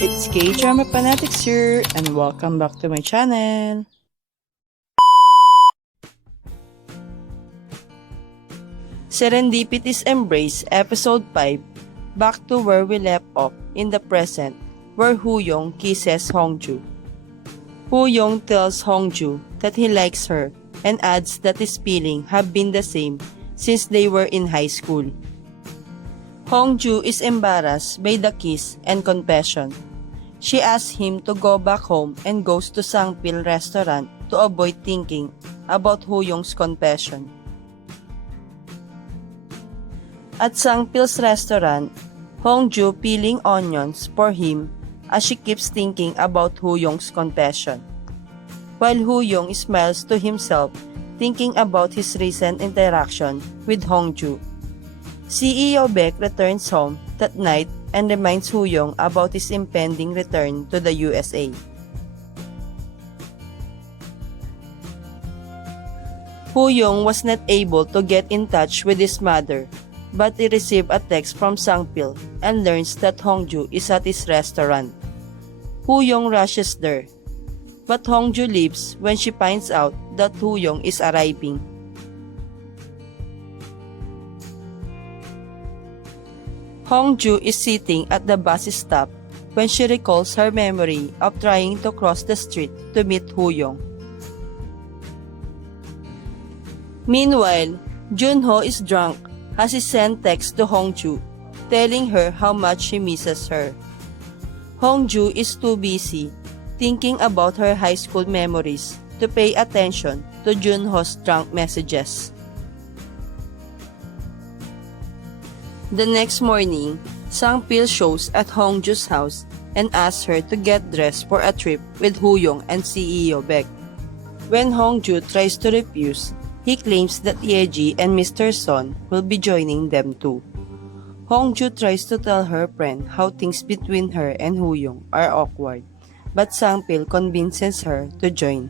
It's Kdrama FANatics here, and welcome back to my channel. Serendipitys Embrace Episode 5. Back to where we left off in the present, where Hu-Yeong kisses Hongju. Hu-Yeong tells Hongju that he likes her and adds that his feelings have been the same since they were in high school. Hongju is embarrassed by the kiss and confession. She asks him to go back home and goes to Sangpil restaurant to avoid thinking about Hu-Yeong's confession. At Sangpil's restaurant, Hongju peeling onions for him as she keeps thinking about Hu-Yeong's confession, while Hu-Yeong smiles to himself thinking about his recent interaction with Hongju. CEO Baek returns home that night and reminds Hu-Yeong about his impending return to the USA. Hu-Yeong was not able to get in touch with his mother, but he received a text from Sangpil and learns that Hongju is at his restaurant. Hu-Yeong rushes there, but Hongju leaves when she finds out that Hu-Yeong is arriving. Hongju is sitting at the bus stop when she recalls her memory of trying to cross the street to meet Hu-Yeong. Meanwhile, Jun-Ho is drunk as he sends text to Hongju, telling her how much he misses her. Hongju is too busy thinking about her high school memories to pay attention to Jun-Ho's drunk messages. The next morning, Sangpil shows at Hongju's house and asks her to get dressed for a trip with Hu-Yeong and CEO Baek. When Hongju tries to refuse, he claims that Yeji and Mr. Son will be joining them too. Hongju tries to tell her friend how things between her and Hu-Yeong are awkward, but Sangpil convinces her to join.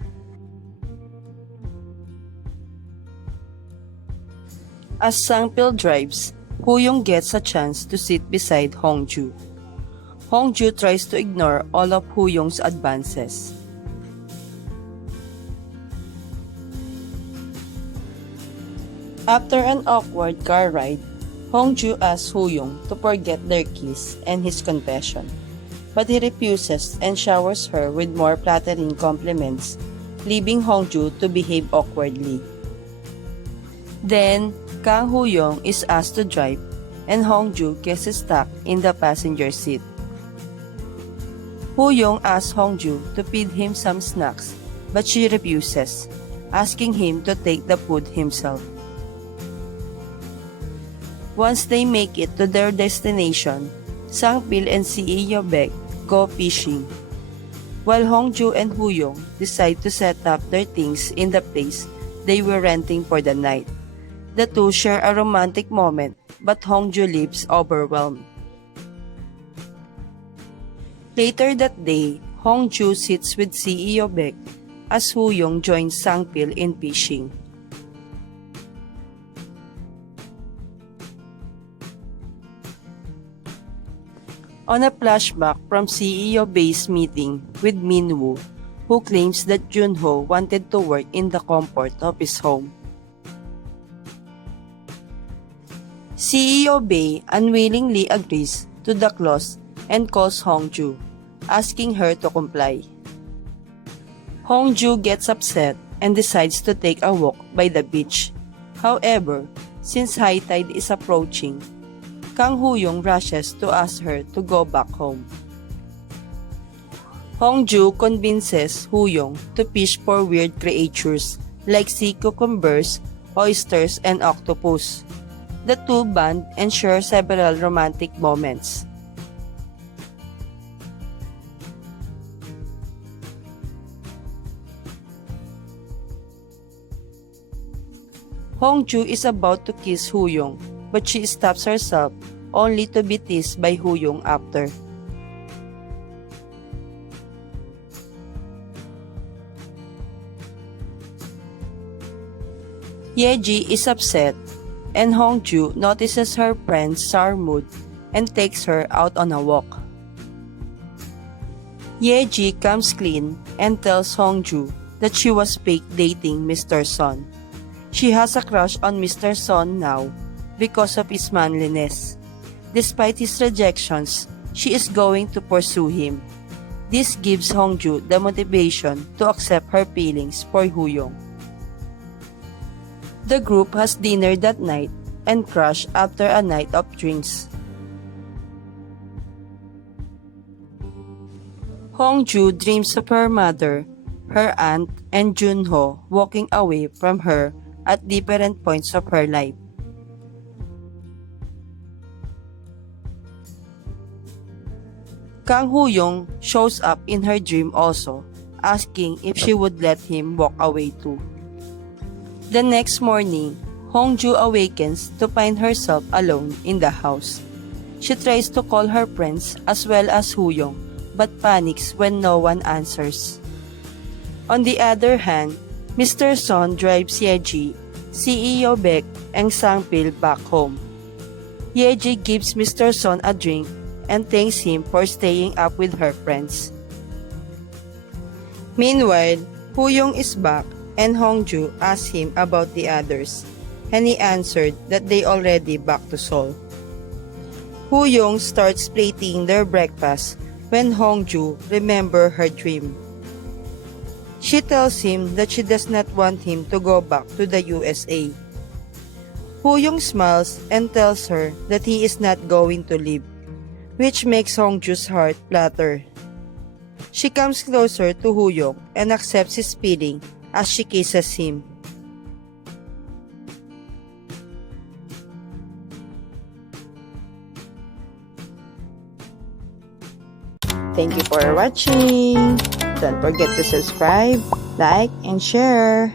As Sangpil drives, Hu-Yeong gets a chance to sit beside Hongju. Hongju tries to ignore all of Hu-Yeong's advances. After an awkward car ride, Hongju asks Hu-Yeong to forget their kiss and his confession, but he refuses and showers her with more flattering compliments, leaving Hongju to behave awkwardly. Then, Kang Hu-Yeong is asked to drive, and Hongju gets stuck in the passenger seat. Hu-Yeong asks Hongju to feed him some snacks, but she refuses, asking him to take the food himself. Once they make it to their destination, Sangpil and CEO Baek go fishing, while Hongju and Hu-Yeong decide to set up their things in the place they were renting for the night. The two share a romantic moment, but Hongju leaves overwhelmed. Later that day, Hongju sits with CEO Baek as Hu-Yeong joins Sangpil in fishing. On a flashback from CEO Baek's meeting with Min-woo, who claims that Jun-Ho wanted to work in the comfort of his home. CEO Baek unwillingly agrees to the clause and calls Hongju, asking her to comply. Hongju gets upset and decides to take a walk by the beach. However, since high tide is approaching, Kang Hu-Yeong rushes to ask her to go back home. Hongju convinces Hu-Yeong to fish for weird creatures like sea cucumbers, oysters, and octopus. The two bond and share several romantic moments. Hongju is about to kiss Hu-Yeong, but she stops herself only to be teased by Hu-Yeong after. Yeji is upset, and Hongju notices her friend's sour mood and takes her out on a walk. Yeji comes clean and tells Hongju that she was fake dating Mr. Son. She has a crush on Mr. Son now because of his manliness. Despite his rejections, she is going to pursue him. This gives Hongju the motivation to accept her feelings for Hu-Yeong. The group has dinner that night and crash after a night of drinks. Hongju dreams of her mother, her aunt, and Jun-Ho walking away from her at different points of her life. Kang Hu-Yeong shows up in her dream also, asking if she would let him walk away too. The next morning, Hongju awakens to find herself alone in the house. She tries to call her friends as well as Hu-Yeong, but panics when no one answers. On the other hand, Mr. Son drives Yeji, CEO Baek, and Sangpil back home. Yeji gives Mr. Son a drink and thanks him for staying up with her friends. Meanwhile, Hu-Yeong is back and Hongju asks him about the others, and he answered that they already back to Seoul. Hu-Yeong starts plating their breakfast when Hongju remembers her dream. She tells him that she does not want him to go back to the USA. Hu-Yeong smiles and tells her that he is not going to leave, which makes Hongju's heart flutter. She comes closer to Hu-Yeong and accepts his feeling as she kisses him. Thank you for watching. Don't forget to subscribe, like, and share.